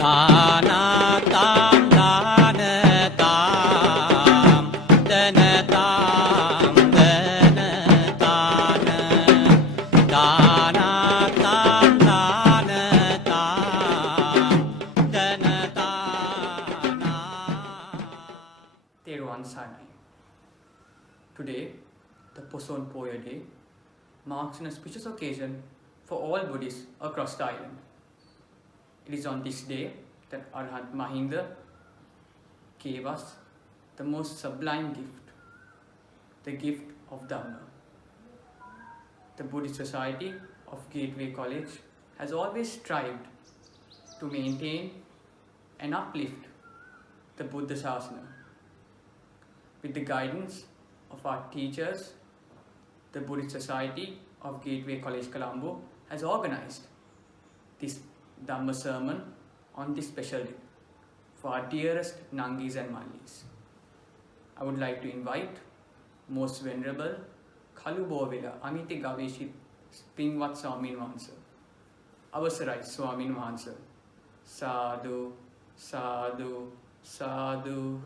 දානතාම් දානතාම් දනතාම් දනතාන දානතාම් දානතාම් දනතාන. Therwan Sarnai. Today, the Poson Poya Day marks an auspicious occasion for all Buddhists across the island. It is on this day that Arhat Mahinda gave us the most sublime gift, the gift of Dhamma. The Buddhist Society of Gateway College has always strived to maintain and uplift the Buddha Sasana. With the guidance of our teachers, the Buddhist Society of Gateway College Colombo has organized this Dhamma sermon on this special day for our dearest Nangis and Mallis. I would like to invite Most Venerable Kalubovila Amiti Gaveshit Pingwat Swamin Wahanse. Avasarai Swamin Wahanse. Sadhu, sadhu, sadhu.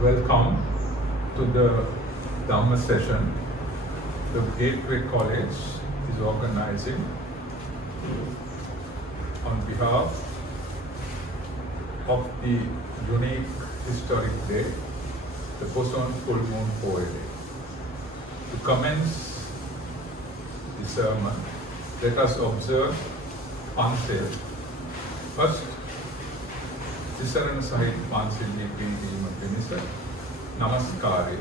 Welcome to the Dhamma session. The Gateway College is organizing on behalf of the unique historic day, the Poson Full Moon Poya Day. To commence the sermon, let us observe Pansil. First, Tisarana Sahit Pansilni Preeti Minister. Namaskare.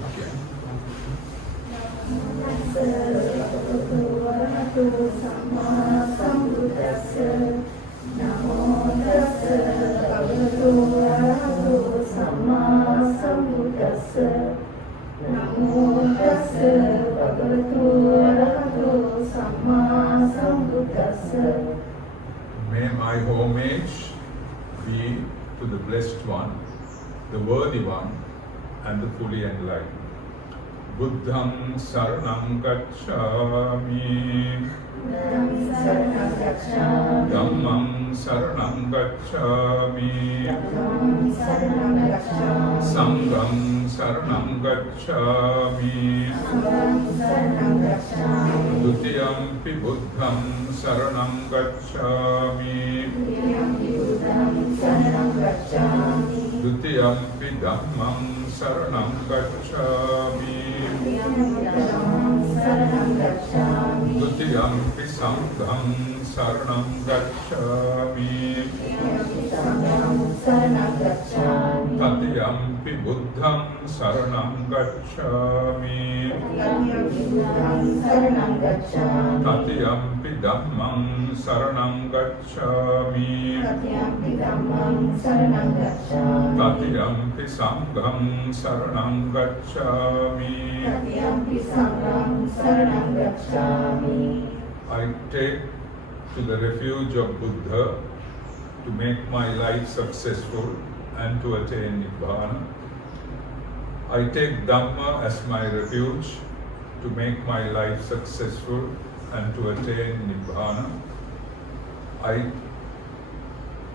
May my homage be to the Blessed One, the Worthy One, and the fully enlightened. Buddham Saranam Gacchami. Dhammam Saranam Gacchami. Sangham Saranam Gacchami. Dutiyampi Buddham Saranam Gacchami. Dutiyampi Dhammam Saranam Gacchami. Dutiyampi Sangham Saranam Gacchami. Tatiyampi Buddham Saranam Gacchami. Tatiyampi Dhammam Saranam Gacchami. Tatiyampi Sangham Saranam Gacchami. I take to the refuge of Buddha to make my life successful and to attain Nibbana. I take Dhamma as my refuge to make my life successful and to attain Nibbana. I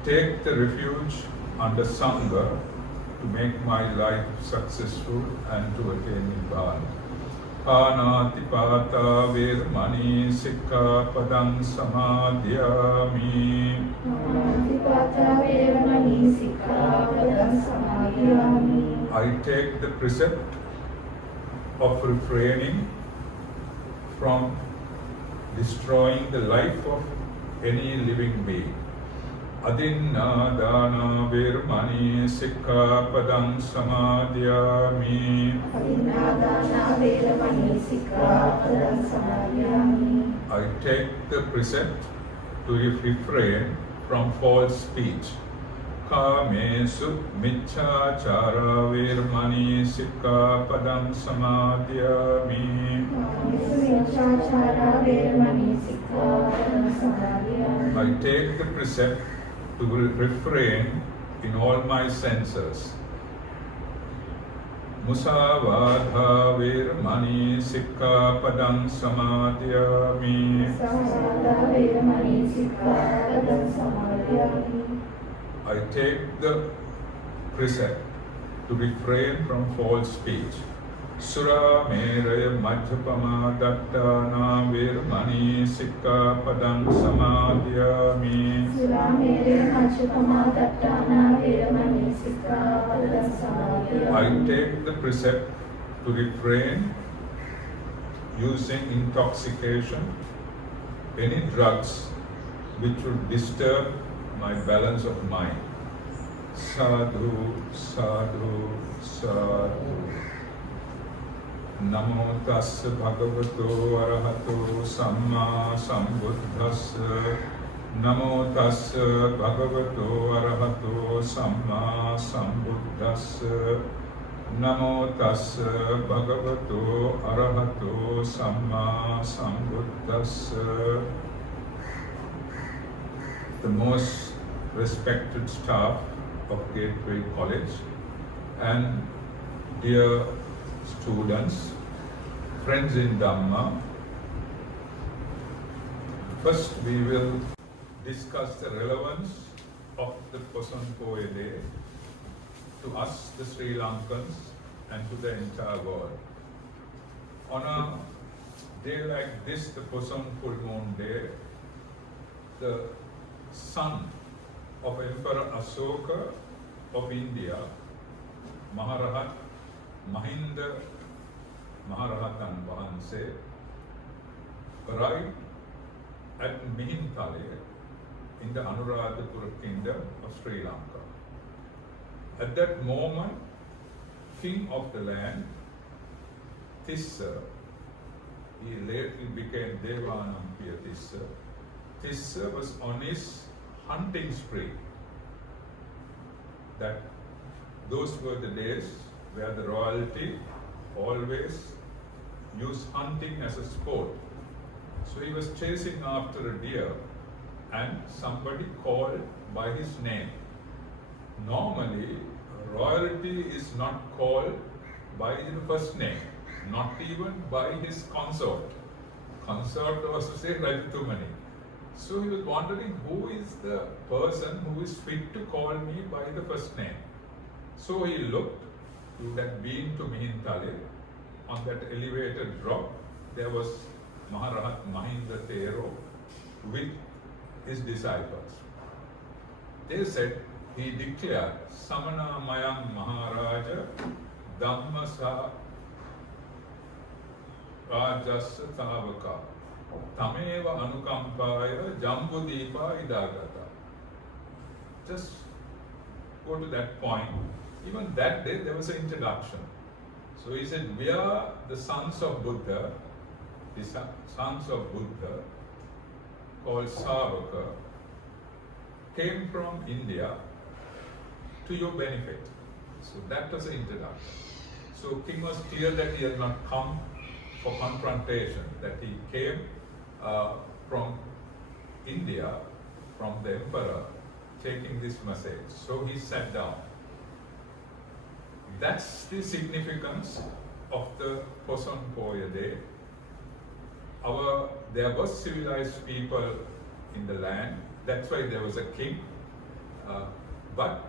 take the refuge under Sangha to make my life successful and to attain Nibbana. Panatipata Vedmani Sikkapadam Samadhyami. I take the precept of refraining from destroying the life of any living being. Adinna dana virmani sikkapadam samadhyami. I take the precept to refrain from false speech. Kamesu michchachara virmani sikkapadam samadhyami. I take the precept to refrain in all my senses. Musavadha Veramani Sikkapadam Samadhyami. I take the precept to refrain from false speech. Sura Meraya Madhyapama Dattana Veramani Sikkapadam Samadhyami. I take the precept to refrain using intoxication, any drugs which would disturb my balance of mind. Sadhu, sadhu, sadhu. Namo tassa bhagavato arahato samma sambuddhassa. Namo tassa bhagavato arahato samma sambuddhassa. Namo tassa bhagavato arahato samma sambuddhassa. The most respected staff of Gateway College and dear students, friends in Dhamma, first we will discuss the relevance of the Poson Poya Day to us, the Sri Lankans, and to the entire world. On a day like this, the Poson Full Moon Day, the son of Emperor Asoka of India, Maharahat Mahinda Maharahatan Vahanse, arrived at Mihintale in the Anuradhapura kingdom of Sri Lanka. At that moment, king of the land, Tissa, he later became Devanampiya Tissa. Tissa was on his hunting spree. Those were the days where the royalty always used hunting as a sport. So he was chasing after a deer and somebody called by his name. Normally, royalty is not called by the first name, not even by his consort. Consort also said Rajatumani. So he was wondering who is the person who is fit to call me by the first name. So he looked. He would have been to Mihintale. On that elevated drop, there was Maharahat Mahinda Thero with his disciples. They said, he declared, Samana Mayam Maharaja Dhammasa Rajasa Tavaka Tameva Anukampaya Jambudipa Idagata. Just go to that point. Even that day there was an introduction. So he said, we are the sons of Buddha, the sons of Buddha, called Savaka, came from India to your benefit. So that was the introduction. So king was clear that he had not come for confrontation, that he came from India, from the emperor, taking this message. So he sat down. That's the significance of the Poson Poya Day. There was civilized people in the land, that's why there was a king. But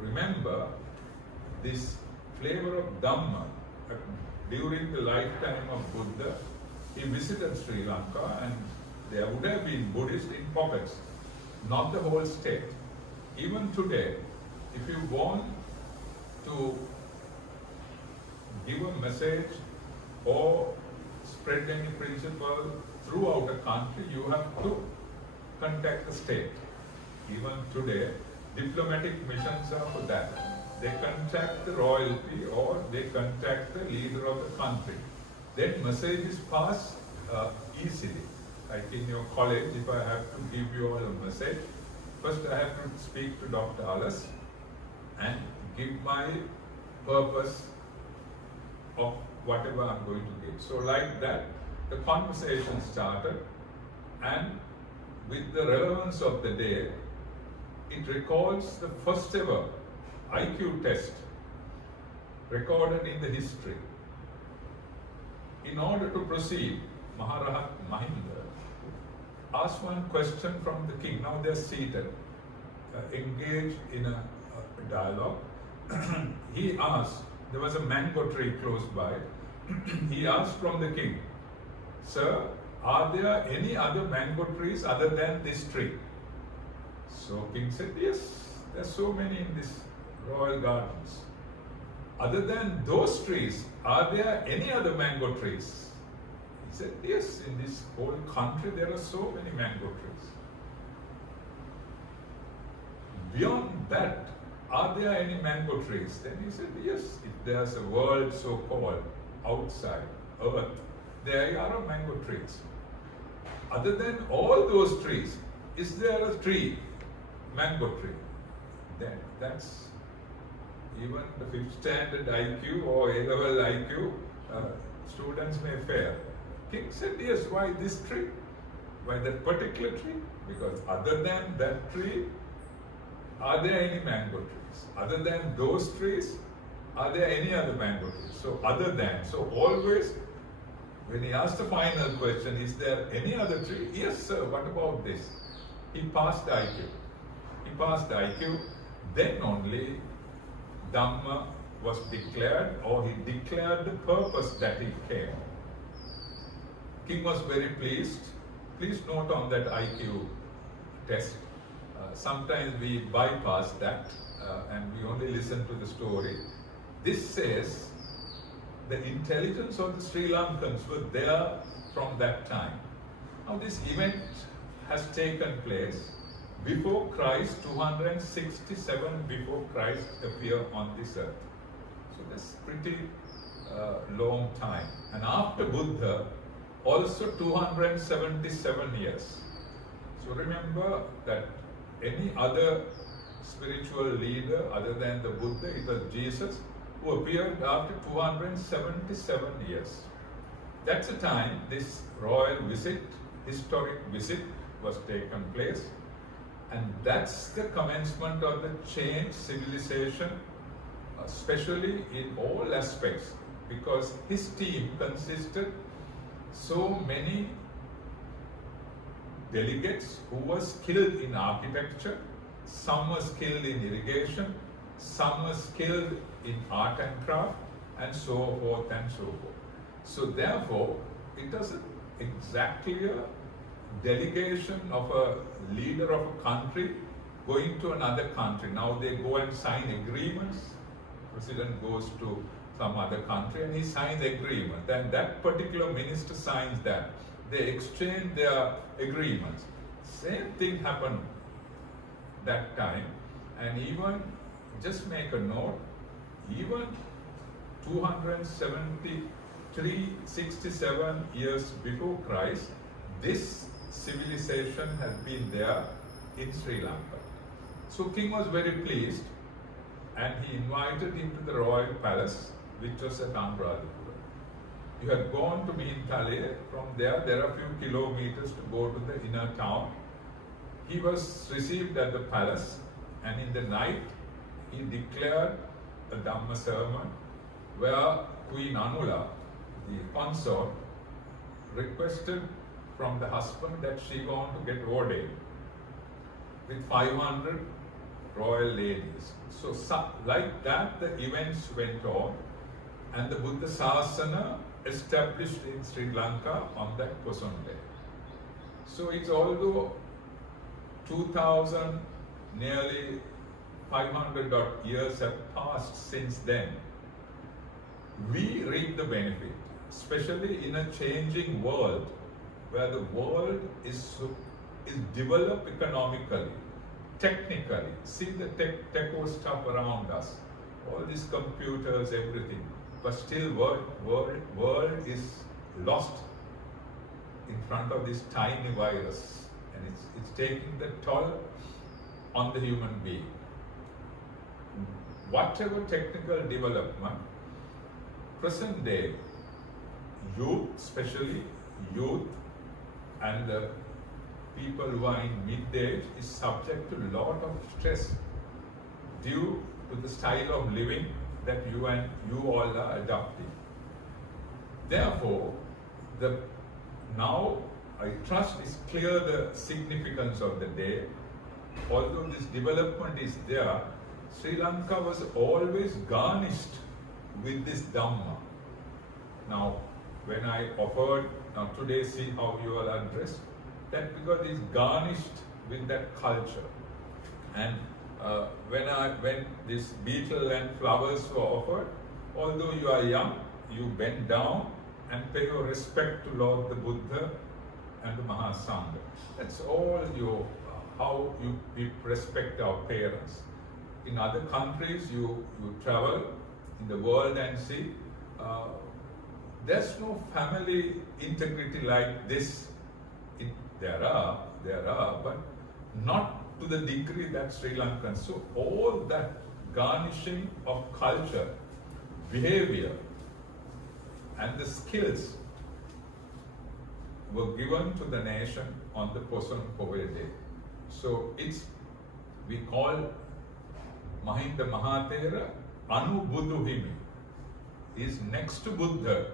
remember, this flavor of Dhamma, during the lifetime of Buddha, he visited Sri Lanka and there would have been Buddhists in pockets, not the whole state. Even today, if you want to give a message or spread any principle throughout a country, you have to contact the state. Even today, diplomatic missions are for that. They contact the royalty or they contact the leader of the country. That message is passed easily. Like in your college, if I have to give you all a message, first I have to speak to Dr. Alas and give my purpose of whatever I'm going to give. So like that, the conversation started, and with the relevance of the day, it recalls the first ever IQ test recorded in the history. In order to proceed, Maharahat Mahinda asked one question from the king. Now they're seated, engaged in a dialogue. He asked, there was a mango tree close by. He asked from the king, "Sir, are there any other mango trees other than this tree?" So king said, "Yes, there are so many in this royal gardens. Other than those trees, are there any other mango trees?" He said, "Yes, in this whole country there are so many mango trees. Beyond that, are there any mango trees?" Then he said, "Yes, if there's a world so-called outside earth, there are mango trees. Other than all those trees, is there a tree, mango tree?" Then that's even the 5th standard IQ or A-level IQ students may fail. King said, "Yes, why this tree? Why that particular tree? Because other than that tree, are there any mango trees? Other than those trees, are there any other mango trees?" So other than, so always when he asked the final question, "Is there any other tree?" "Yes, sir, what about this?" He passed the IQ. He passed the IQ. Then only Dhamma was declared, or he declared the purpose that he came. King was very pleased. Please note on that IQ test. Sometimes we bypass that and we only listen to the story. This says the intelligence of the Sri Lankans were there from that time. Now this event has taken place before Christ, 267 before Christ appeared on this earth. So that's pretty long time. And after Buddha, also 277 years. So remember that any other spiritual leader other than the Buddha, it was Jesus, who appeared after 277 years. That's the time this royal visit, historic visit, was taken place. And that's the commencement of the changed civilization, especially in all aspects, because his team consisted so many delegates who were skilled in architecture, some were skilled in irrigation, some were skilled in art and craft, and so forth and so forth. So therefore, it wasn't exactly a delegation of a leader of a country going to another country. Now they go and sign agreements. President goes to some other country and he signs agreement. And that particular minister signs that. They exchange their agreements. Same thing happened that time. And even, just make a note, even 67 years before Christ, this civilization has been there in Sri Lanka. So king was very pleased and he invited him to the royal palace, which was at Anuradhapura. You had gone to Meentale. From there are a few kilometers to go to the inner town. He was received at the palace, and in the night he declared a Dhamma sermon where Queen Anula, the consort, requested from the husband that she want to get ordained with 500 royal ladies. So like that the events went on, and the Buddha Sasana established in Sri Lanka on that Poson day. So it's although 2000, nearly 500 odd years have passed since then, we reap the benefit, especially in a changing world where the world is developed economically, technically. See the techo stuff around us, all these computers, everything. But still world is lost in front of this tiny virus, and it's taking the toll on the human being. Whatever technical development, present day youth, especially youth and the people who are in mid-age, is subject to a lot of stress due to the style of living that you all are adopting. Therefore, now I trust it's clear the significance of the day. Although this development is there, Sri Lanka was always garnished with this Dhamma. Now, when I offered, now today see how you all are dressed, that because it's garnished with that culture. And when this beetle and flowers were offered, although you are young, you bend down and pay your respect to Lord the Buddha and the Mahasangha. That's all how we respect our parents. In other countries, you travel in the world and see, there's no family integrity like this. There are, but not to the degree that Sri Lankan. So all that garnishing of culture, behavior, and the skills were given to the nation on the Poson Poya Day. So we call Mahinda Mahathera Anu Buddhu Himi. He is next to Buddha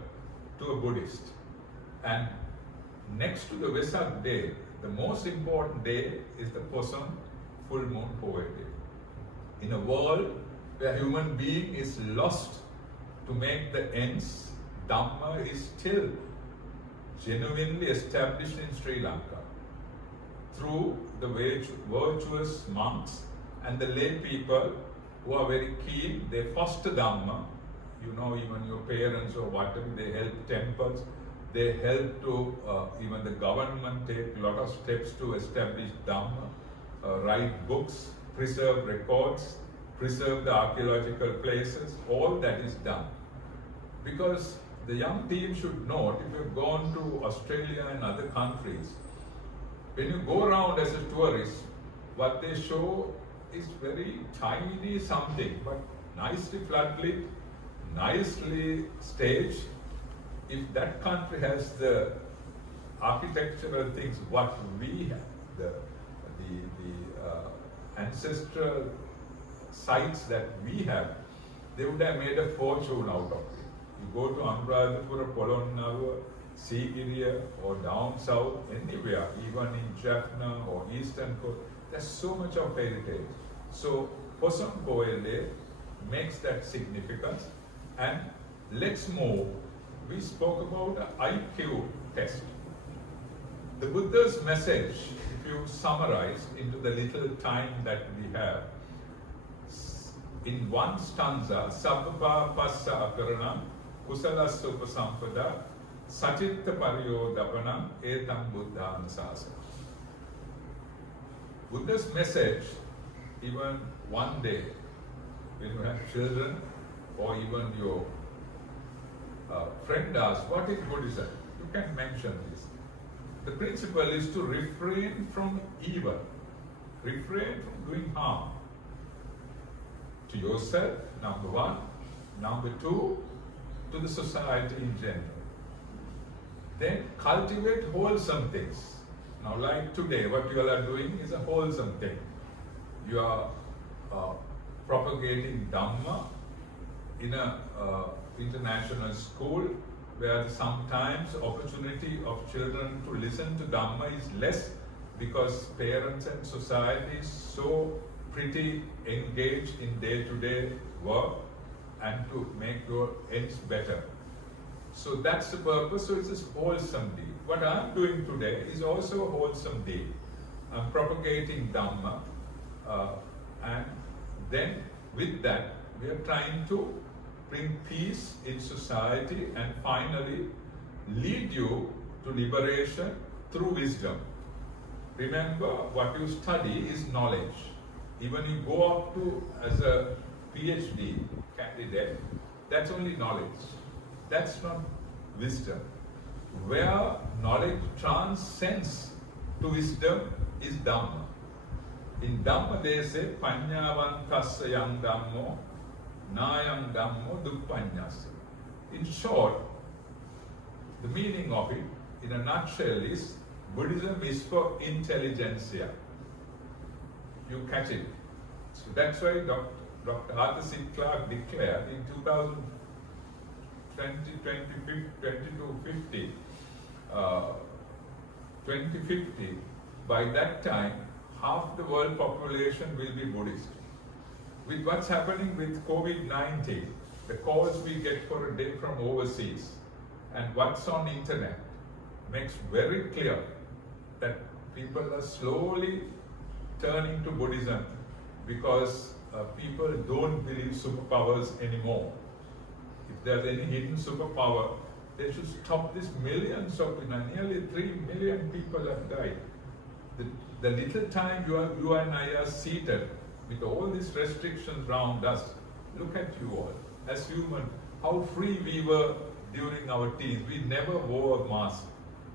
to a Buddhist. And next to the Vesak day, the most important day is the Poson Full Moon Poya Day. In a world where human being is lost to make the ends, Dhamma is still genuinely established in Sri Lanka through the virtuous monks and the lay people who are very keen. They foster Dhamma. You know, even your parents or whatever, they help temples. They help to, even the government take a lot of steps to establish Dhamma, write books, preserve records, preserve the archaeological places. All that is done. Because the young team should note, if you've gone to Australia and other countries, when you go around as a tourist, what they show is very tiny something, but nicely floodlit, nicely staged. If that country has the architectural things, what we have, the ancestral sites that we have, they would have made a fortune out of it. You go to Anuradhapura, Polonnaruwa, Sigiriya, or down south, anywhere, even in Jaffna or Eastern Coast, there's so much of heritage. So Poson Poya Day makes that significance. And let's move. We spoke about the IQ test. The Buddha's message, if you summarize into the little time that we have, in one stanza, Sabbapa Passa Akaranam, Kusalas Upasampada, Sachitta Pariyodapanam, Etam Buddha Ansasa. Buddha's message, even one day, when you have children, or even your friend asks, what is Buddhism? You can mention this. The principle is to refrain from evil, refrain from doing harm to yourself, number one. Number two, to the society in general. Then cultivate wholesome things. Now, like today, what you all are doing is a wholesome thing. You are propagating Dhamma in a international school where sometimes opportunity of children to listen to Dhamma is less because parents and society is so pretty engaged in day-to-day work and to make your ends better. So that's the purpose. So it's a wholesome deed. What I'm doing today is also a wholesome deed. I'm propagating Dhamma, and then with that we are trying to bring peace in society and finally lead you to liberation through wisdom. Remember, what you study is knowledge. Even you go up to as a PhD candidate, that's only knowledge. That's not wisdom. Where knowledge transcends to wisdom is Dhamma. In Dhamma they say, Panyavantasya yang Dhammo, Nayam Dhammo Duppanyasa. In short, the meaning of it, in a nutshell, is Buddhism is for intelligentsia. You catch it. So that's why Dr. Arthur C. Clarke declared in 2050, 2050, by that time, half the world population will be Buddhist. With what's happening with COVID-19, the calls we get for a day from overseas, and what's on internet makes very clear that people are slowly turning to Buddhism because people don't believe superpowers anymore. If there's any hidden superpower, they should stop this millions of people. Nearly 3 million people have died. The little time you and I are seated with all these restrictions around us, look at you all. As humans, how free we were during our teens. We never wore a mask.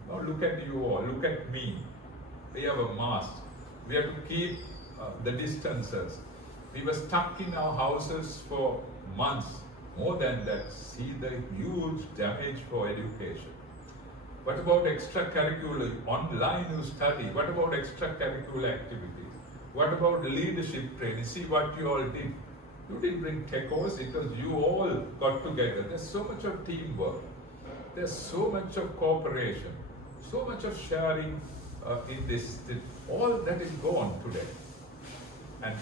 Now look at you all, look at me. We have a mask. We have to keep the distances. We were stuck in our houses for months. More than that, see the huge damage for education. What about extracurricular, online you study? What about extracurricular activities? What about leadership training? See what you all did. You didn't bring techos, it was you all got together. There's so much of teamwork. There's so much of cooperation. So much of sharing in this. All that is gone today. And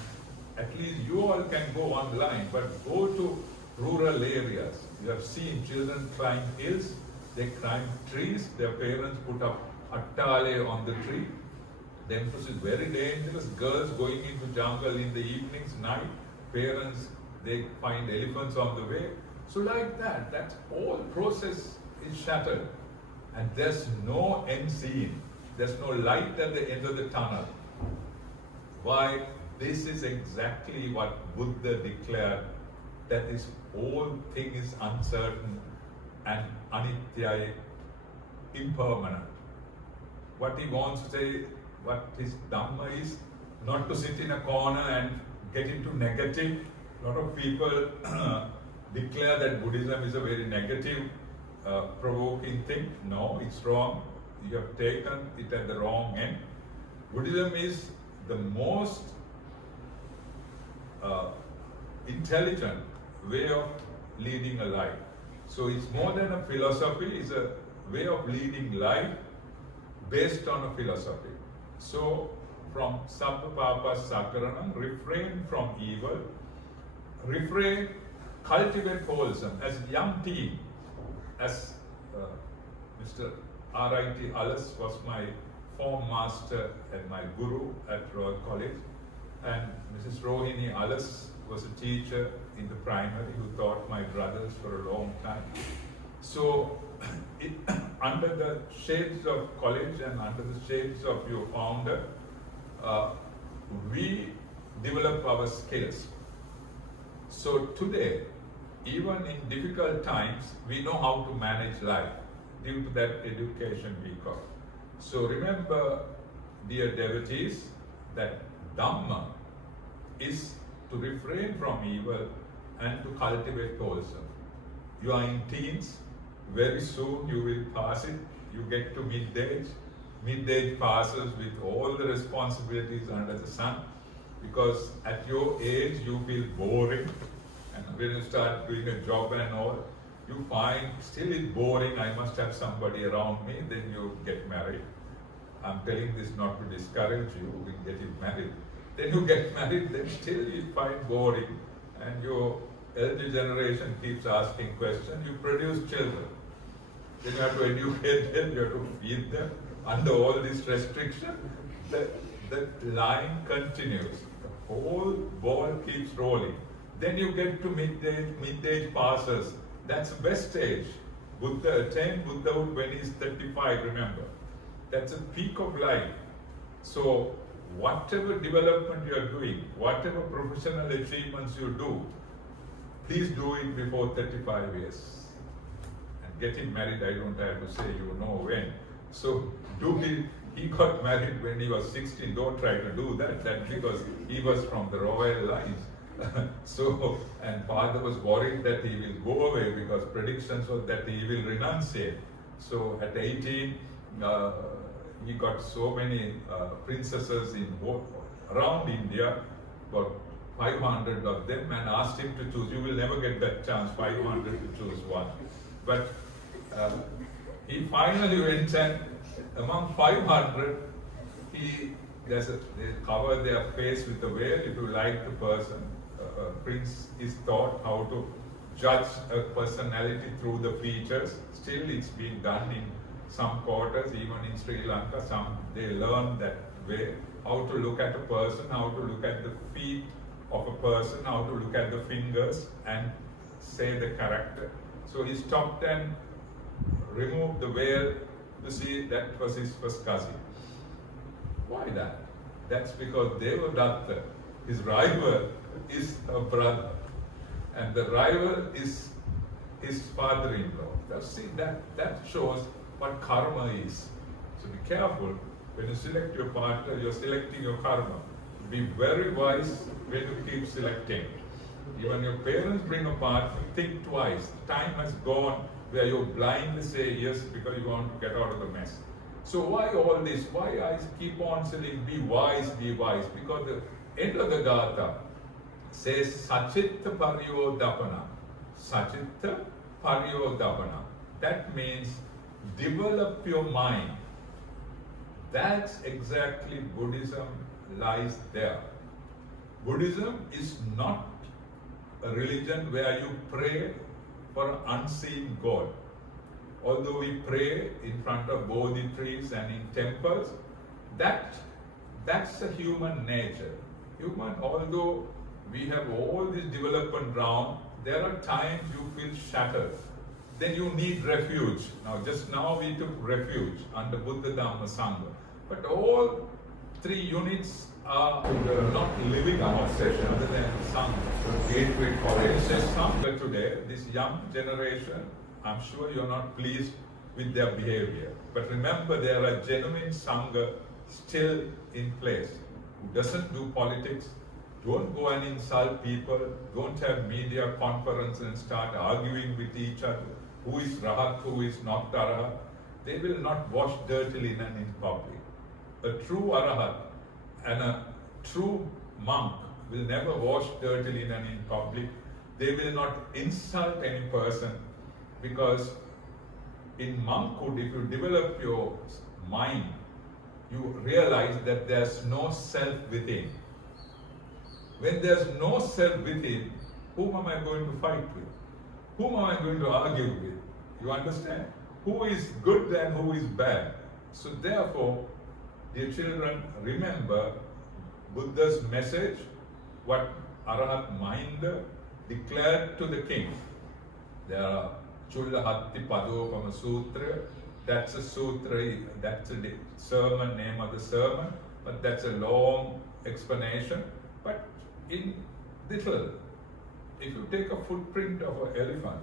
at least you all can go online, but go to rural areas. You have seen children climb hills, they climb trees, their parents put up attale on the tree. The emphasis is very dangerous. Girls going into jungle in the evenings, night, parents, they find elephants on the way. So like that whole process is shattered. And there's no end scene. There's no light at the end of the tunnel. Why? This is exactly what Buddha declared, that this whole thing is uncertain and anitya, impermanent. What he wants to say, what his Dhamma is, not to sit in a corner and get into negative. A lot of people declare that Buddhism is a very negative, provoking thing. No, it's wrong. You have taken it at the wrong end. Buddhism is the most intelligent way of leading a life. So it's more than a philosophy, it's a way of leading life based on a philosophy. So from Sabba Papa Sakaranam, refrain from evil, refrain, cultivate wholesome. As a young teen, as Mr. R.I.T. Allas was my form master and my guru at Royal College, and Mrs. Rohini Allas was a teacher in the primary who taught my brothers for a long time. So under the shades of college and under the shades of your founder, we develop our skills. So today, even in difficult times, we know how to manage life due to that education we got. So remember, dear devotees, that Dhamma is to refrain from evil and to cultivate wholesome. You are in teens, very soon you will pass it, you get to mid-age. Mid-age passes with all the responsibilities under the sun, because at your age you feel boring, and when you start doing a job and all, you find still it's boring, I must have somebody around me, then you get married. I'm telling this not to discourage you in getting married. Then you get married, then still you find boring, and your elder generation keeps asking questions, you produce children. Then you have to educate them, you have to feed them. Under all this restriction, the line continues. The whole ball keeps rolling. Then you get to mid-age passes. That's the best age. Buddha attained Buddhahood when he's 35, remember. That's a peak of life. So whatever development you are doing, whatever professional achievements you do, please do it before 35 years. And getting married, I don't have to say, you know when. So do it. He got married when he was 16. Don't try to do that. That's because he was from the royal lines. So, and father was worried that he will go away because predictions were that he will renunciate. So at 18, he got so many princesses in around India, about 500 of them and asked him to choose. You will never get that chance, 500 to choose one. But he finally went, and among 500, they cover their face with the veil. If you like the person, Prince is taught how to judge a personality through the features. Still, it's being done in some quarters, even in Sri Lanka. They learn that way, how to look at a person, how to look at the feet of a person, how to look at the fingers and say the character. So he stopped and removed the veil to see that was his first cousin. Why that? That's because Devadatta, his rival, is a brother, and the rival is his father-in-law. Now see, that shows what karma is. So be careful when you select your partner, you're selecting your karma. Be very wise when you keep selecting. Even your parents bring a partner, think twice. Time has gone where you blindly say yes because you want to get out of the mess. So why all this? Why I keep on saying be wise, be wise? Because the end of the Gatha says Sachitta Paryodapana. Sachitta Paryodapana. That means develop your mind. That's exactly Buddhism lies there. Buddhism is not a religion where you pray for an unseen God. Although we pray in front of Bodhi trees and in temples, that's a human nature. Although we have all this development round, there are times you feel shattered. Then you need refuge. Just now we took refuge under Buddha, Dhamma, Sangha. But all three units are not living an obsession other than Sangha. The gateway for it says Sangha today, this young generation, I'm sure you're not pleased with their behavior. But remember, there are genuine Sangha still in place who doesn't do politics, don't go and insult people, don't have media conferences and start arguing with each other. Who is Rahat, who is not Arahat? They will not wash dirty linen in public. A true Arahat and a true monk will never wash dirty linen in public. They will not insult any person, because in monkhood, if you develop your mind, you realize that there's no self within. When there's no self within, whom am I going to fight with? Whom am I going to argue with? You understand? Who is good and who is bad? So therefore, dear children, remember Buddha's message, what Arahat Mahinda declared to the king. There are Chulla Hatti Padopama Sutra. That's a sutra, that's a sermon, name of the sermon, but that's a long explanation. But in little, if you take a footprint of an elephant,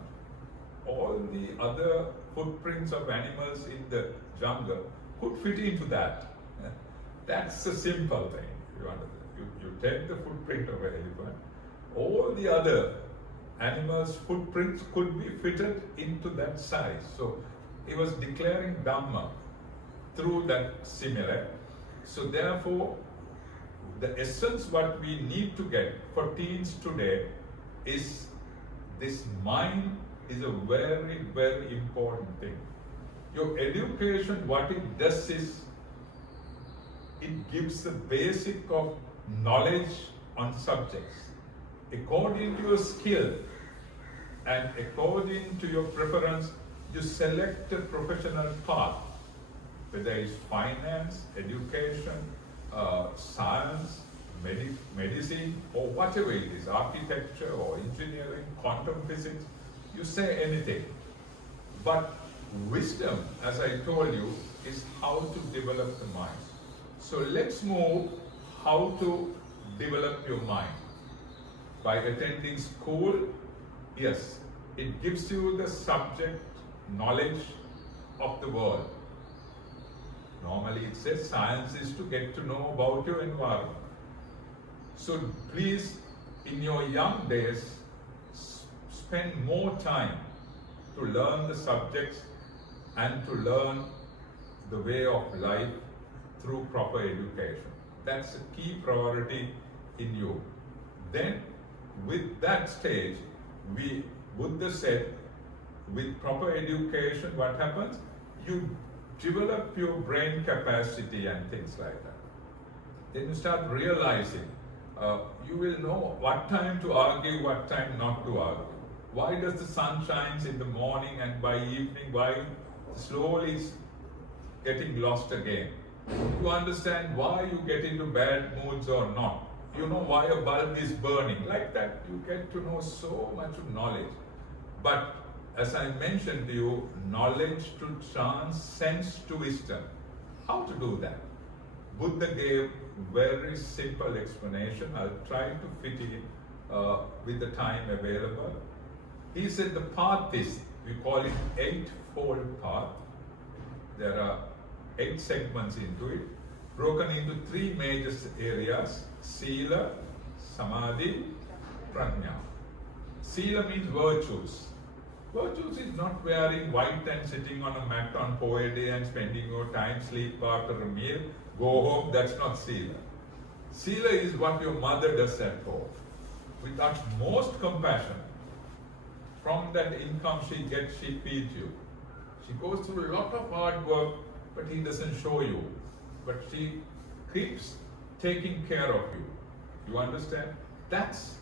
all the other footprints of animals in the jungle could fit into that. That's a simple thing. You take the footprint of an elephant, all the other animals' footprints could be fitted into that size. So he was declaring Dhamma through that simile. So therefore, the essence what we need to get for teens today is this mind is a very, very important thing. Your education, what it does is, it gives the basic of knowledge on subjects. According to your skill and according to your preference, you select a professional path, whether it's finance, education, science, medicine, or whatever it is, architecture or engineering, quantum physics, you say anything. But wisdom, as I told you, is how to develop the mind. So let's move how to develop your mind. By attending school, yes, it gives you the subject knowledge of the world. Normally it says science is to get to know about your environment. So please, in your young days, spend more time to learn the subjects and to learn the way of life through proper education. That's a key priority in you. Then, with that stage, Buddha said, with proper education, what happens? You develop your brain capacity and things like that. Then you start realizing, you will know what time to argue, what time not to argue. Why does the sun shines in the morning and by evening, why slowly it's getting lost again? You understand why you get into bad moods or not. You know why a bulb is burning. Like that, you get to know so much of knowledge. But as I mentioned to you, knowledge to transcends to wisdom. How to do that? Buddha gave very simple explanation. I'll try to fit in with the time available. He said the path is, we call it eightfold path. There are 8 segments into it, broken into 3 major areas: Sila, Samadhi, Prajna. Sila means virtues. Virtues is not wearing white and sitting on a mat on Poya Day and spending your time, sleep after a meal, go home. That's not Sila. Sila is what your mother does at home, with utmost compassion. From that income she gets, she feeds you. She goes through a lot of hard work, but he doesn't show you. But she keeps taking care of you. You understand? That's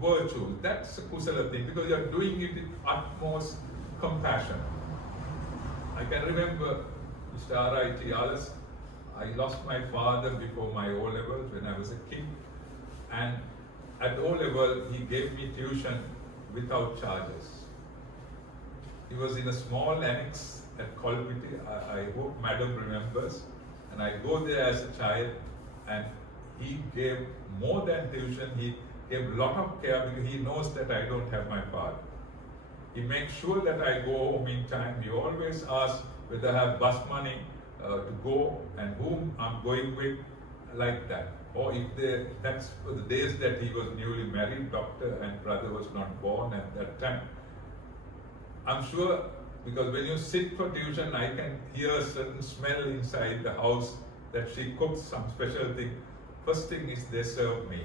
virtue. That's a kusala thing, because you're doing it with utmost compassion. I can remember Mr. R.I.T. Alice. I lost my father before my O-levels when I was a kid. And at O-level, he gave me tuition without charges. He was in a small annex at Kolpiti. I hope Madam remembers. And I go there as a child, and he gave more than tuition. He gave a lot of care because he knows that I don't have my father. He makes sure that I go home in time. He always asks whether I have bus money to go and whom I'm going with, like that. Or if that's for the days that he was newly married, doctor and brother was not born at that time. I'm sure, because when you sit for tuition, I can hear a certain smell inside the house that she cooks some special thing. First thing is they serve me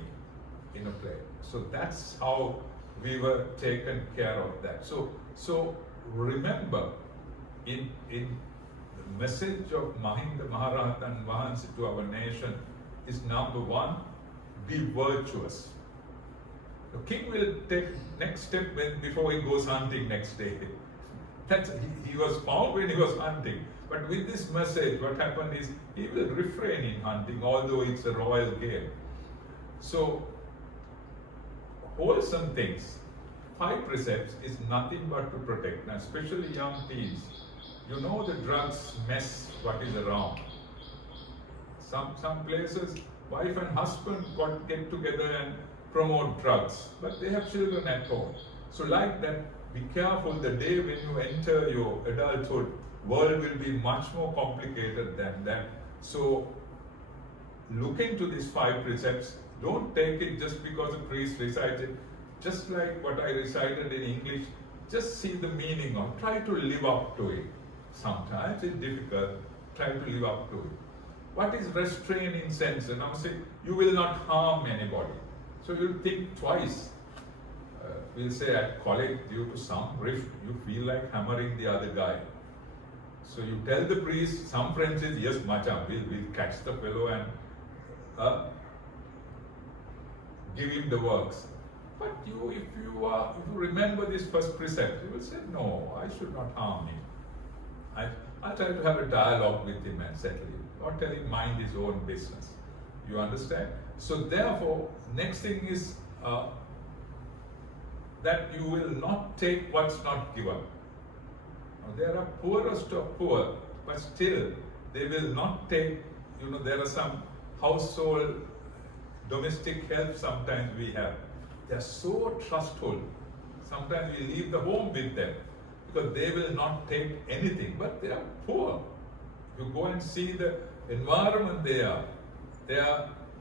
in a plate. So that's how we were taken care of that. So remember, in the message of Mahinda Maharatan Vahansi to our nation is number 1, be virtuous. The king will take next step before he goes hunting next day. He was found when he was hunting. But with this message, what happened is he will refrain in hunting, although it's a royal game. So, wholesome things. 5 precepts is nothing but to protect, and especially young teens. You know the drugs mess what is around. Some places, wife and husband get together and promote drugs, but they have children at home. So like that, be careful. The day when you enter your adulthood, world will be much more complicated than that. So look into these 5 precepts. Don't take it just because a priest recited. Just like what I recited in English, just see the meaning of, try to live up to it. Sometimes it's difficult, try to live up to it. What is restraint in sense? And I'm saying, you will not harm anybody. So you'll think twice. We'll say at college, due to some rift, you feel like hammering the other guy. So you tell the priest, some friend says, yes, Macham, we'll catch the fellow and give him the works. But if you remember this first precept, you will say, no, I should not harm him. I'll try to have a dialogue with him and settle him, not tell him mind his own business. You understand? So therefore, next thing is that you will not take what's not given. Now, there are poorest of poor, but still they will not take, there are some household domestic help sometimes we have. They are so trustful. Sometimes we leave the home with them because they will not take anything, but they are poor. You go and see the environment they are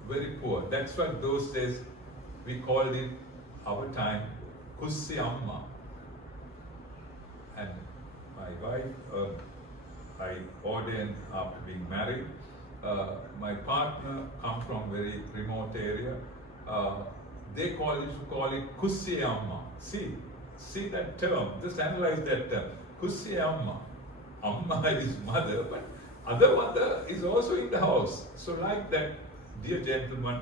very poor. That's what those days we called it, our time, Kussi Amma. And my wife, I ordained after being married. My partner comes from very remote area. they used to call it Kussiyamma. See that term, just analyze that term. Kussiyamma. Amma is mother, but other mother is also in the house. So like that, dear gentlemen,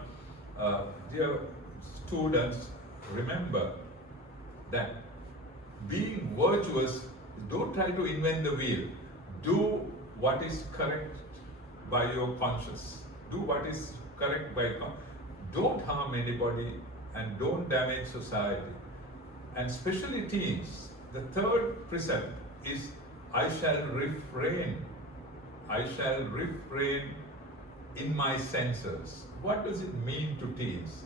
dear students, remember that being virtuous, don't try to invent the wheel. Do what is correct by your conscience. Do what is correct by don't harm anybody and don't damage society. And especially teens, the third precept is I shall refrain in my senses. What does it mean to teens?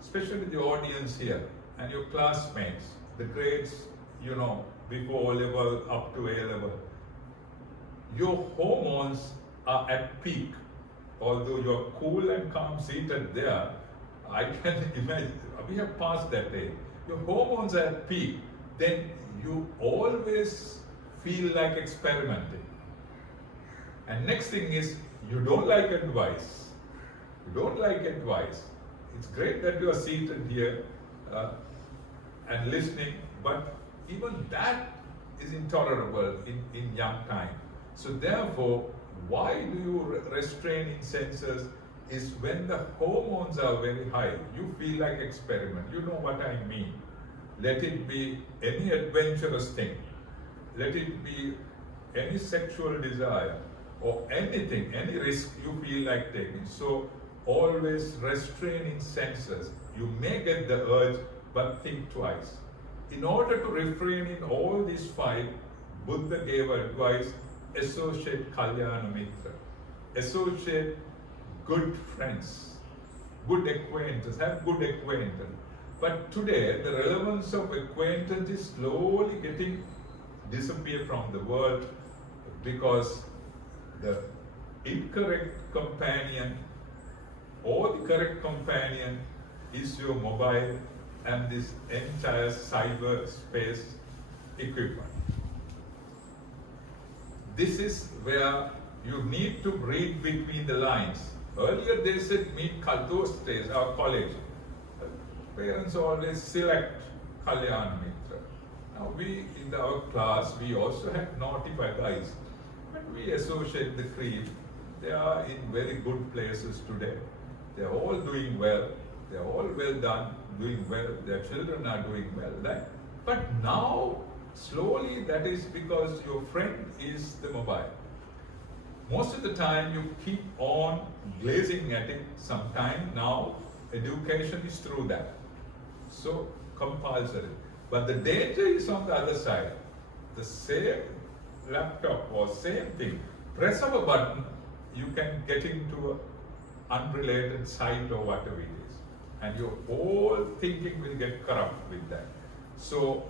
Especially the audience here and your classmates, the grades, before O level up to A level. Your hormones are at peak. Although you're cool and calm seated there, I can imagine, we have passed that age. Your hormones are at peak, then you always feel like experimenting. And next thing is, you don't like advice. It's great that you are seated here and listening, but even that is intolerable in young time. So therefore, why do you restrain in senses is when the hormones are very high, you feel like experiment. You know what I mean. Let it be any adventurous thing. Let it be any sexual desire or anything, any risk you feel like taking. So always restrain in senses. You may get the urge, but think twice. In order to refrain in all these five, Buddha gave advice, associate Kalyana Mitra. Associate good friends, good acquaintance, have good acquaintance. But today, the relevance of acquaintance is slowly getting disappear from the world because the incorrect companion or the correct companion is your mobile and this entire cyber space equipment. This is where you need to read between the lines. Earlier they said meet those days, our college. Parents always select Kalyana Mitra. Now we, in our class, we also have naughty guys. But we associate the creed. They are in very good places today. They are all doing well. They are all well done, doing well. Their children are doing well. But now, slowly, that is because your friend is the mobile. Most of the time, you keep on glazing at it. Sometime now, education is through that. So, compulsory. But the danger is on the other side. The same laptop or same thing, press of a button, you can get into an unrelated site or whatever it is. And your whole thinking will get corrupt with that. So,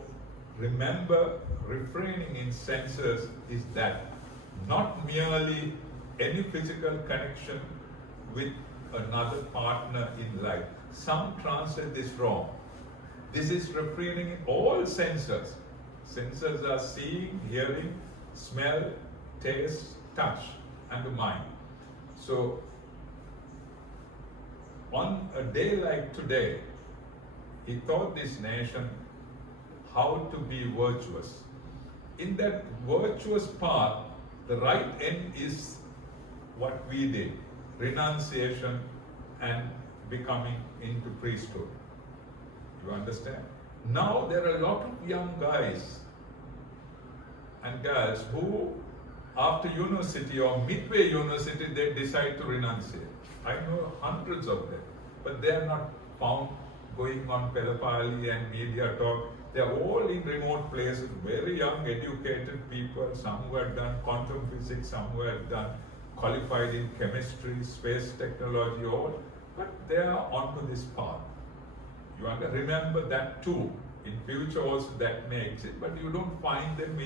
remember, refraining in senses is that. Not merely any physical connection with another partner in life. Some translate this wrong. This is refraining in all senses. Senses are seeing, hearing, smell, taste, touch, and the mind. So, on a day like today, he taught this nation how to be virtuous. In that virtuous path, the right end is what we did, renunciation and becoming into priesthood. You understand? Now there are a lot of young guys and girls who, after university or midway university, they decide to renunciate. I know hundreds of them, but they are not found going on Pelapali and media talk. They are all in remote places, very young, educated people, some who have done quantum physics, some who have done qualified in chemistry, space technology, all, but they are onto this path. You have to remember that too. In future also that may exist, but you don't find them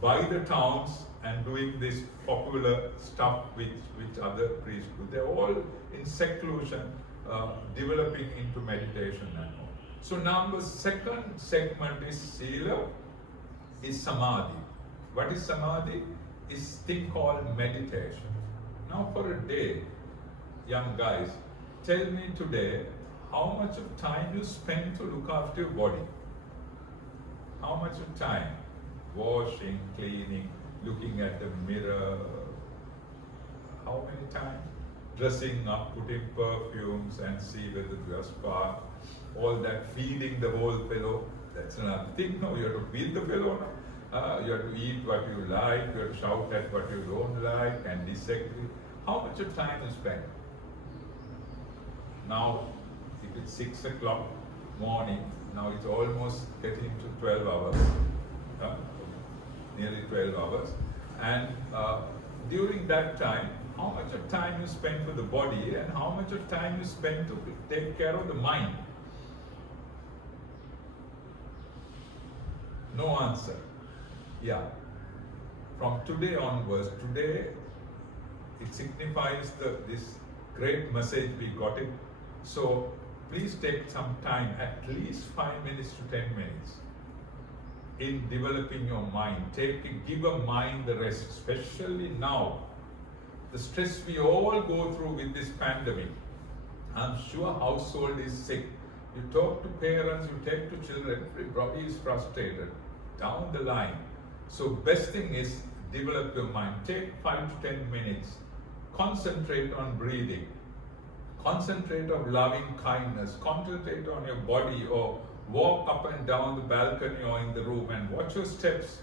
by the towns and doing this popular stuff which other priests do. They're all in seclusion, developing into meditation and all. So now the second segment is Sila, is Samadhi. What is Samadhi? Is thing called meditation. Now for a day, young guys, tell me today how much of time you spend to look after your body. How much of time? Washing, cleaning, looking at the mirror. How many times? Dressing up, putting perfumes and see whether you are spark. All that, feeding the whole fellow. That's another thing. No, you have to feed the fellow. You have to eat what you like, you have to shout at what you don't like and disagree. How much of time you spend? Now, if it's 6 o'clock morning, now it's almost getting to 12 hours, nearly 12 hours. And during that time, how much of time you spend for the body and how much of time you spend to take care of the mind? No answer. Yeah. From today onwards, today it signifies this great message we got it. So please take some time, at least 5 minutes to 10 minutes, in developing your mind. Give a mind the rest, especially now. The stress we all go through with this pandemic. I'm sure household is sick. You talk to parents, you talk to children, everybody is frustrated down the line. So best thing is develop your mind. Take 5 to 10 minutes. Concentrate on breathing. Concentrate on loving kindness. Concentrate on your body, or walk up and down the balcony or in the room and watch your steps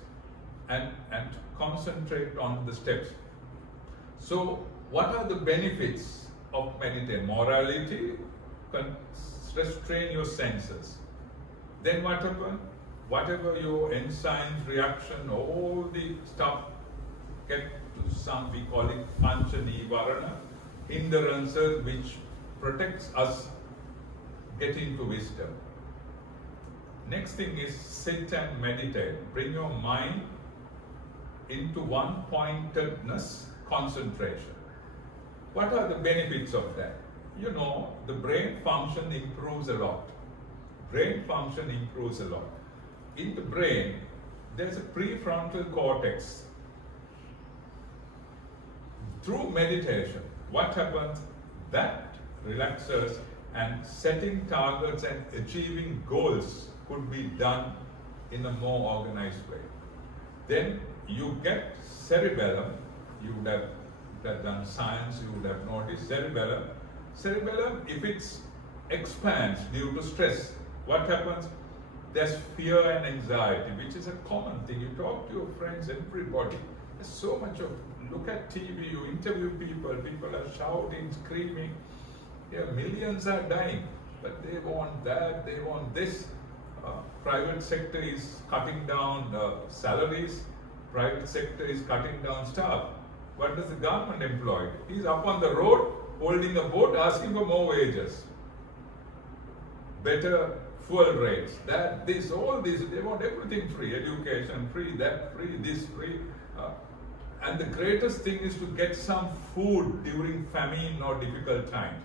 and concentrate on the steps. So what are the benefits of meditation? Morality, restrain your senses. Then what happens? Whatever your enzymes, reaction, all the stuff get to some, we call it pancha nivarana, hindrances which protects us getting to wisdom. Next thing is sit and meditate. Bring your mind into one-pointedness, concentration. What are the benefits of that? You know, the brain function improves a lot. Brain function improves a lot. In the brain, there's a prefrontal cortex. Through meditation, what happens? That relaxes, and setting targets and achieving goals could be done in a more organized way. Then you get cerebellum. You would have done science, you would have noticed cerebellum. Cerebellum, if it expands due to stress, what happens? There's fear and anxiety, which is a common thing. You talk to your friends, everybody. There's so much of, look at TV, you interview people, people are shouting, screaming. Yeah, millions are dying, but they want that, they want this. Private sector is cutting down salaries, private sector is cutting down staff. What does the government employ? He's up on the road, holding a boat, asking for more wages. Better fuel rates, that, this, all this, they want everything free, education free, that free, this free. And the greatest thing is to get some food during famine or difficult times.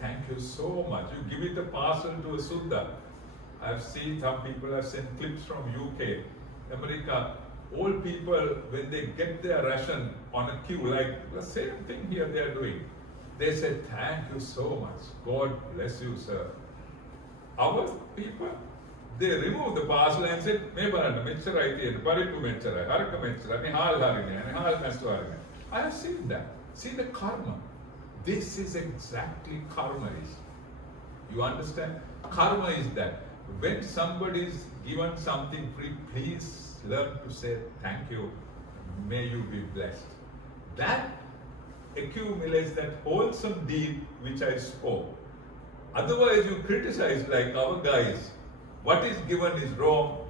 Thank you so much. You give it a parcel to a Suddha. I've seen some people have sent clips from UK, America. Old people, when they get their ration on a queue, like the same thing here they are doing. They say, thank you so much. God bless you, sir. Our people, they remove the parcel and say, I have seen that. See the karma. This is exactly karma is. You understand? Karma is that. When somebody is given something free, please learn to say thank you. May you be blessed. That accumulates that wholesome deed which I spoke. Otherwise you criticize like our guys. What is given is wrong.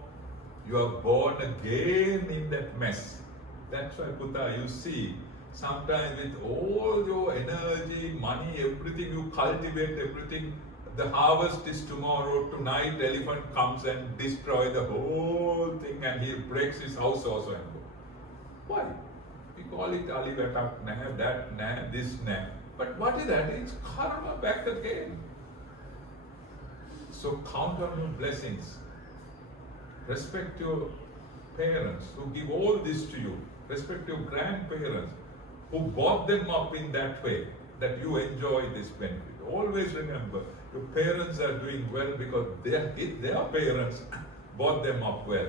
You are born again in that mess. That's why Putta, you see, sometimes with all your energy, money, everything, you cultivate everything. The harvest is tomorrow. Tonight elephant comes and destroy the whole thing and he breaks his house also and go. Why? We call it alivatak, nah, that, nah, this, nah. But what is that? It's karma back again. So count on your blessings. Respect your parents who give all this to you. Respect your grandparents who brought them up in that way. that you enjoy this benefit. Always remember, your parents are doing well because their parents brought them up well.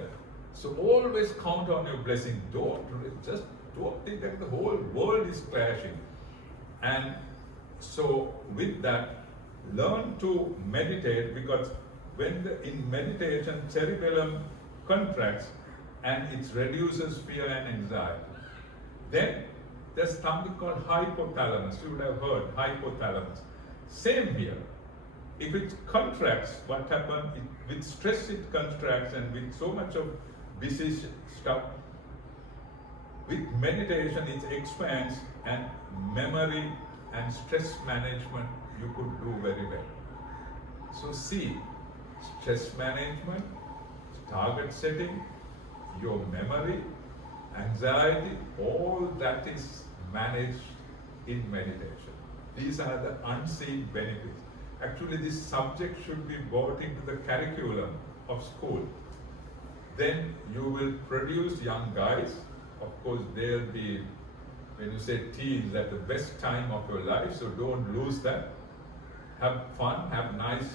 So always count on your blessing. Don't think that the whole world is crashing. And so with that, learn to meditate, because when in meditation cerebellum contracts and it reduces fear and anxiety. Then there's something called hypothalamus. You would have heard hypothalamus. Same here. If it contracts, what happens? With stress it contracts, and with so much of busy stuff, with meditation it expands, and memory and stress management you could do very well. So see, stress management, target setting, your memory, anxiety, all that is managed in meditation. These are the unseen benefits. Actually, this subject should be brought into the curriculum of school. Then you will produce young guys. Of course, they'll be, when you say teens, at the best time of your life, so don't lose that. Have fun, have nice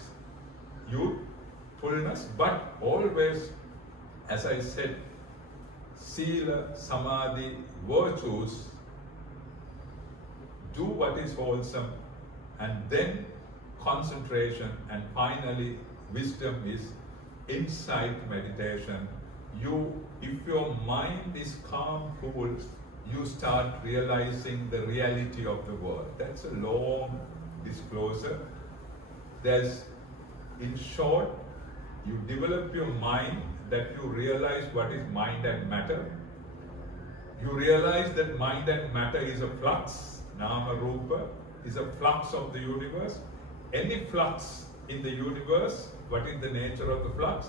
youthfulness, but always, as I said, Sila, Samadhi, virtues, do what is wholesome, and then concentration, and finally wisdom is insight meditation. If your mind is calm, cool, you start realizing the reality of the world. That's a long disclosure. In short, you develop your mind that you realize what is mind and matter. You realize that mind and matter is a flux, nama rupa, is a flux of the universe. Any flux in the universe, what is the nature of the flux?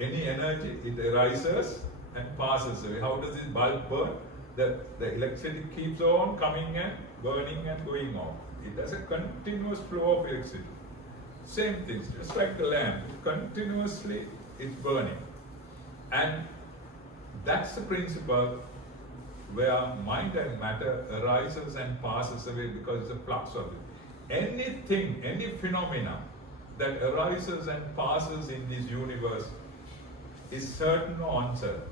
Any energy, it arises and passes away. How does this bulb burn? The electricity keeps on coming and burning and going on. It has a continuous flow of electricity. Same thing, just like the lamp, continuously it's burning. And that's the principle where mind and matter arises and passes away because it's a flux of it. Anything, any phenomena that arises and passes in this universe is certain or uncertain,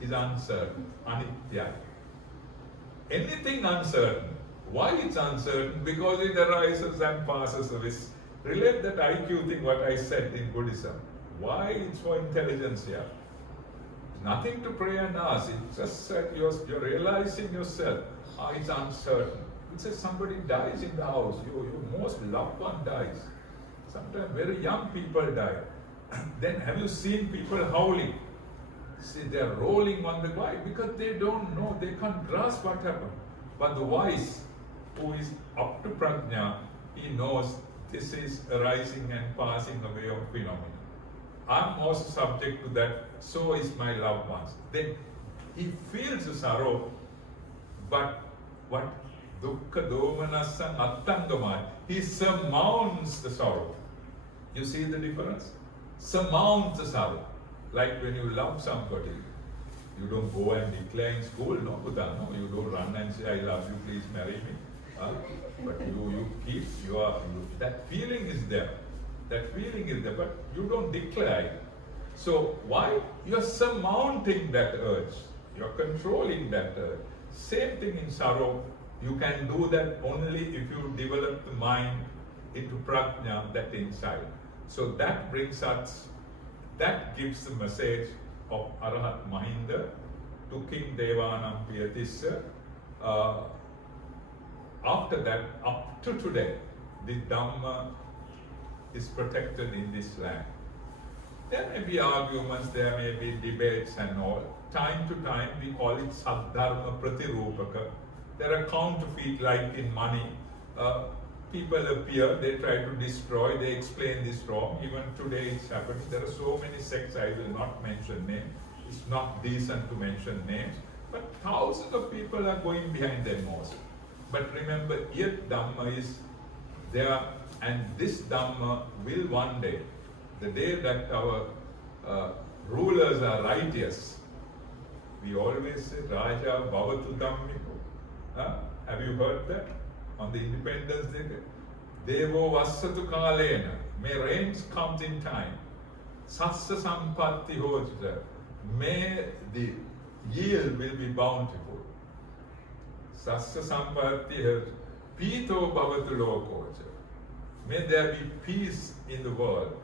is uncertain, anitya. Anything uncertain. Why it's uncertain? Because it arises and passes away. Relate that IQ thing, what I said in Buddhism. Why it's for intelligence here? Nothing to pray and ask. It's just that you're realizing yourself. It's uncertain. It says somebody dies in the house. Your most loved one dies. Sometimes very young people die. Then have you seen people howling? See, they're rolling on the ground because they don't know, they can't grasp what happened. But the wise, who is up to prajna, he knows this is arising and passing away of phenomena. I'm also subject to that, so is my loved ones. Then he feels the sorrow, but what? Dukkha domanasam attangamai. He surmounts the sorrow. You see the difference? Surmounts the sorrow. Like when you love somebody, you don't go and declare in school, no, Buddha, no, you don't run and say, I love you, please marry me. But you keep that feeling is there. That feeling is there, but you don't declare it. So why? You're surmounting that urge. You're controlling that urge. Same thing in sorrow. You can do that only if you develop the mind into prajna, that insight. So that brings us, that gives the message of Arahat Mahinda to King Devanam Piyatissa. After that, up to today, the Dhamma is protected in this land. There may be arguments, there may be debates and all. Time to time, we call it Saddharma Pratirupaka. There are counterfeit, like in money. People appear, they try to destroy, they explain this wrong. Even today it's happening. There are so many sects, I will not mention names. It's not decent to mention names. But thousands of people are going behind them also. But remember, yet Dhamma is there, and this Dhamma will one day, the day that our rulers are righteous, we always say, Raja Bhavatu Dhammiko. Have you heard that? on the Independence Day, Devo Vassatu Kalena, may rains comes in time. Sassa Sampatti Hojta, may the yield will be bountiful. Sassa Sampatti Pito Bhavatu Lokocha. May there be peace in the world,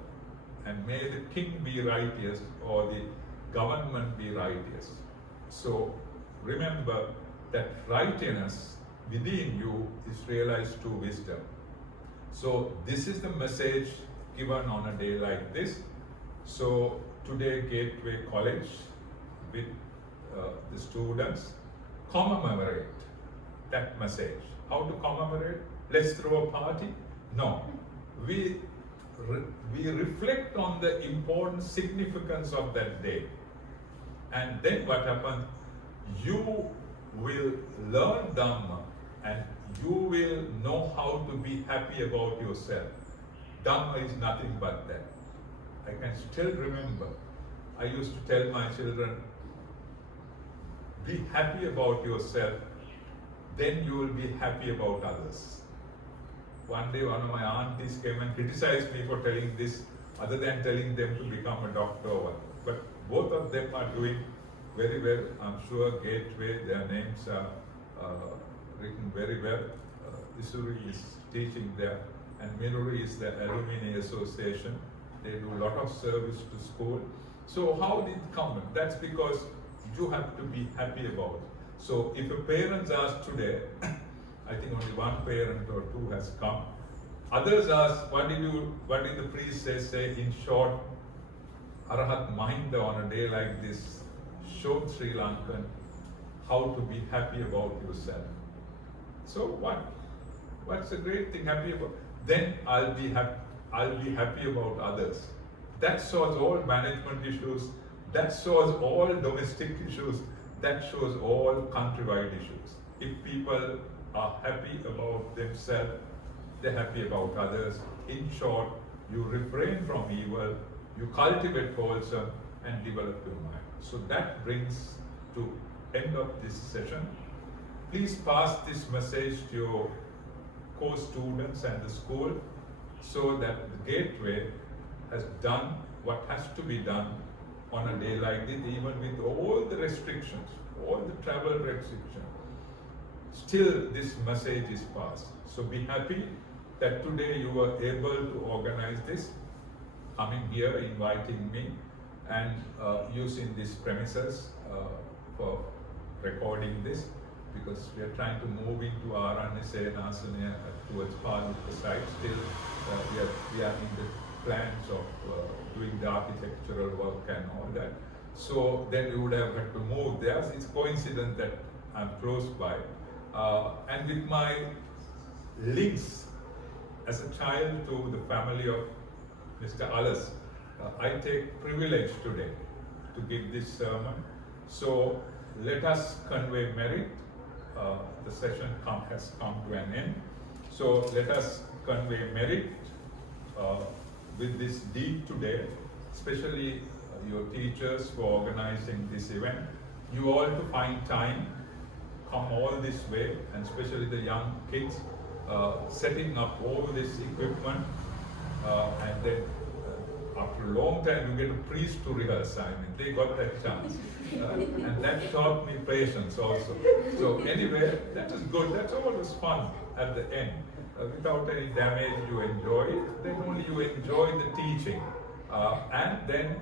and may the king be righteous or the government be righteous. So remember that righteousness within you is realized through wisdom. So this is the message given on a day like this. So today Gateway College with the students commemorate that message. How to commemorate? Let's throw a party? No. We reflect on the important significance of that day. And then what happens? You will learn Dhamma and you will know how to be happy about yourself. Dhamma is nothing but that. I can still remember, I used to tell my children, be happy about yourself, then you will be happy about others. One day one of my aunties came and criticized me for telling this, other than telling them to become a doctor or what. But both of them are doing very well. I'm sure Gateway, their names are written very well. Isuri is teaching there, and Minuri is the Alumni Association. They do a lot of service to school. So how did it come? That's because you have to be happy about it. So if a parent asks today, I think only one parent or two has come. Others ask, what did the priest say? In short, Arahat Mahinda on a day like this showed Sri Lankan how to be happy about yourself. So what's a great thing happy about? Then I'll be happy about others. That solves all management issues, that solves all domestic issues, that shows all countrywide issues. If people are happy about themselves, they're happy about others. In short, you refrain from evil, you cultivate wholesome and develop your mind. So that brings to end of this session. Please pass this message to your co-students and the school so that the Gateway has done what has to be done on a day like this, even with all the restrictions, all the travel restrictions. Still this message is passed. So be happy that today you were able to organize this, coming here, inviting me, and using these premises for recording this, because we are trying to move into Aranya Senasana towards Palika side. Still we are in the plans of doing the architectural work and all that. So then we would have had to move there. It's coincident that I'm close by. And with my links as a child to the family of Mr. Alas, I take privilege today to give this sermon. So let us convey merit. The session has come to an end. So let us convey merit with this deed today, especially your teachers for organizing this event. You all to find time, come all this way, and especially the young kids, setting up all this equipment, and then after a long time you get a priest to rehearse. I mean, they got that chance. And that taught me patience also. So anyway, that is good. That's always fun at the end. Without any damage, you enjoy it. Then only you enjoy the teaching. And then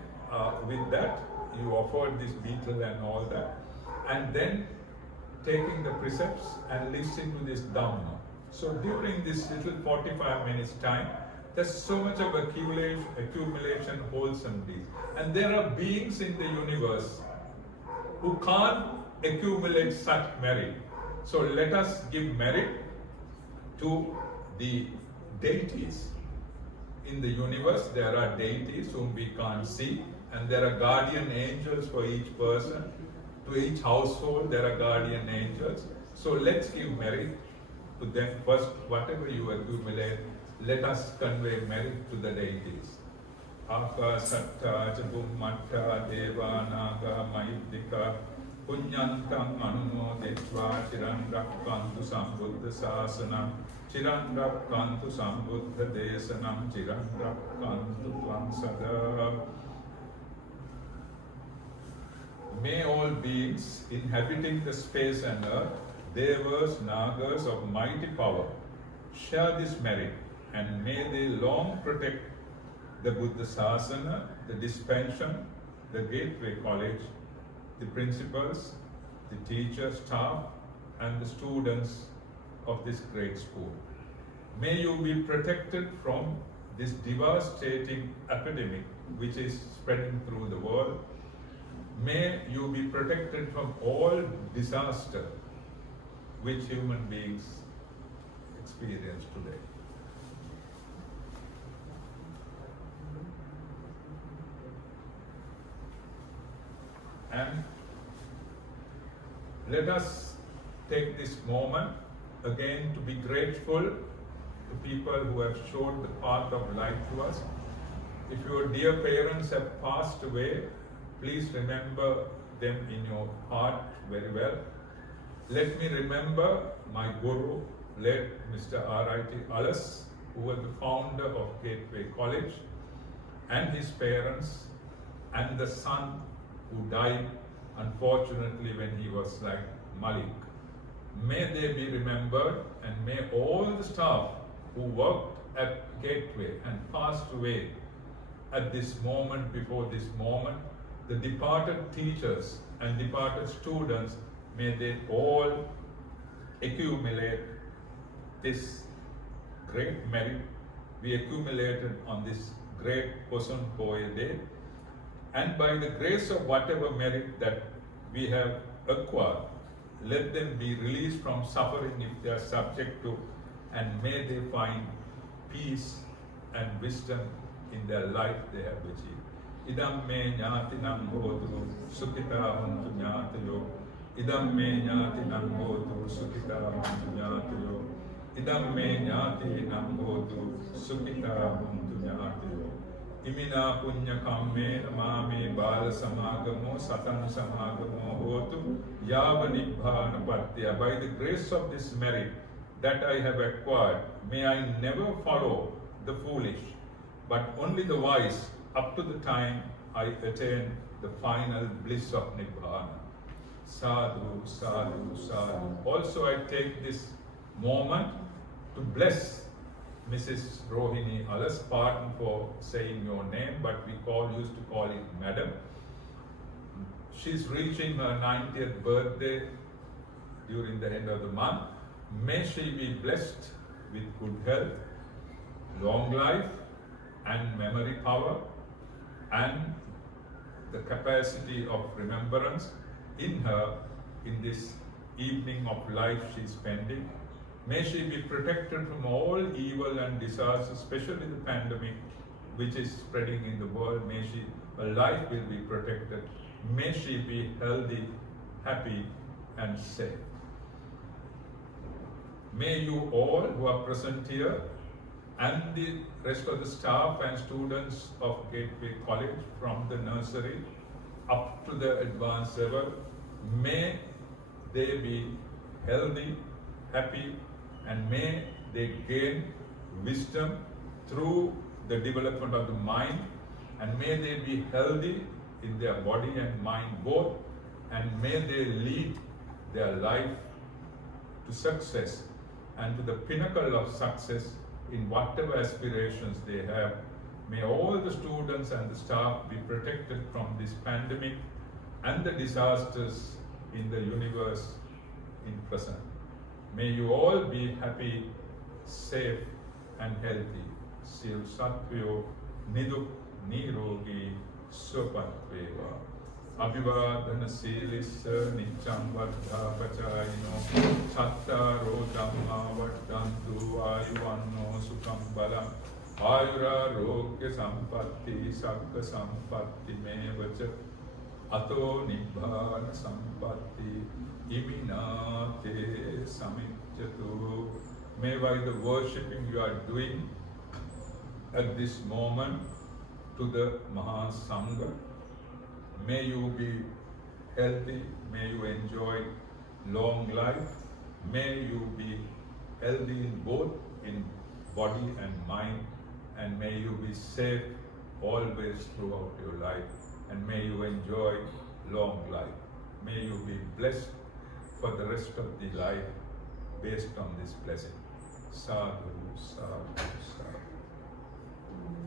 with that, you offered this beetle and all that. And then taking the precepts and listening to this Dhamma. So during this little 45 minutes time, there's so much of accumulation, wholesome deeds. And there are beings in the universe who can't accumulate such merit. So let us give merit to the deities. In the universe, there are deities whom we can't see, and there are guardian angels for each person. To each household, there are guardian angels. So let's give merit to them first. Whatever you accumulate, let us convey merit to the deities. Akasatta Jabummatta Devanaga Mahiddhika Punyantam Anumoditva Chiran Rakkantu Sambuddha Sasanam Chiran Rakkantu Sambuddha Desanam Chiran Rakkantu Tvam Sada. May all beings inhabiting the space and earth, Devas, Nagas of mighty power, share this merit, and may they long protect the Buddha Sasana, the dispensation, the Gateway College, the principals, the teachers, staff, and the students of this great school. May you be protected from this devastating epidemic which is spreading through the world. May you be protected from all disaster which human beings experience today. And let us take this moment again to be grateful to people who have showed the path of life to us. If your dear parents have passed away, please remember them in your heart very well. Let me remember my Guru, late Mr. R.I.T. Alas, who was the founder of Gateway College, and his parents, and the son who died unfortunately when he was like Malik. May they be remembered, and may all the staff who worked at Gateway and passed away at this moment, before this moment, the departed teachers and departed students, may they all accumulate this great merit we accumulated on this great Poson Poya Day. And by the grace of whatever merit that we have acquired, let them be released from suffering if they are subject to, and may they find peace and wisdom in their life they have achieved. Idam me jnatinam hotu sukhita hantu jnatayo. Idam me jnatinam hotu sukhita hantu jnatayo. Idam me jnatinam hotu sukhita hantu jnatayo. Imina punya kamme namame bala samagamo satan samagamo hotu yava nibbana patya. By the grace of this merit that I have acquired, may I never follow the foolish, but only the wise, up to the time I attain the final bliss of Nibbana. Sadhu, sadhu, sadhu. Also I take this moment to bless Mrs. Rohini Alas. Pardon for saying your name, but we used to call it Madam. She's reaching her 90th birthday during the end of the month. May she be blessed with good health, long life, and memory power, and the capacity of remembrance in her in this evening of life she's spending. May she be protected from all evil and disaster, especially the pandemic which is spreading in the world. May her life will be protected. May she be healthy, happy, and safe. May you all who are present here and the rest of the staff and students of Gateway College, from the nursery up to the advanced level, may they be healthy, happy, and may they gain wisdom through the development of the mind, and may they be healthy in their body and mind both, and may they lead their life to success and to the pinnacle of success in whatever aspirations they have. May all the students and the staff be protected from this pandemic and the disasters in the universe in present. May you all be happy, safe, and healthy. Siv Sattvayo Niduk Nirogi Supatveva. Abhivadana Silissa Nicham Vaddha Pachayino Sattaro Dhamma Vaddantu Ayuvanno Sukham Balam Ayura Rogya Sampatti Sakka Sampatti Mevacha Ato Nibbana Sampatti Iminate Samichyatu. May by the worshipping you are doing at this moment to the Mahasangha, may you be healthy. May you enjoy long life. May you be healthy in both in body and mind, and may you be safe always throughout your life, and may you enjoy long life. May you be blessed for the rest of the life based on this blessing. Sadhu, sadhu, sadhu.